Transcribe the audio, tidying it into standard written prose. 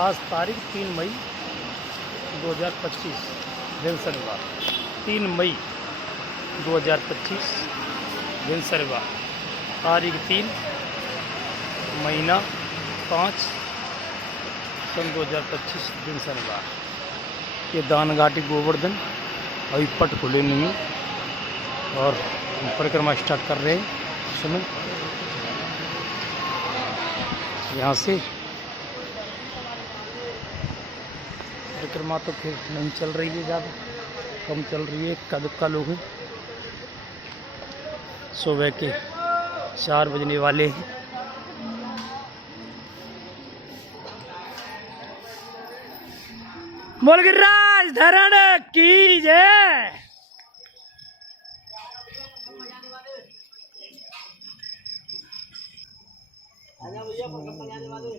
आज तारीख 3 मई 2025 दिन शनिवार। 3 मई 2025 दिन शनिवार, तारीख 3 महीना 5 सन 2025 दिन शनिवार। ये दानघाटी गोवर्धन अभी पट खुले नहीं है और परिक्रमा स्टार्ट कर रहे हैं इस समय। यहाँ से परिक्रमा तो फिर नहीं चल रही है, ज़्यादा कम चल रही है, इक्का दुक्का लोग हैं। सुबह के 4 बजने वाले हैं। बोल गिरिराज धरण की जय। आजा भैया परिक्रमा जाने वाले।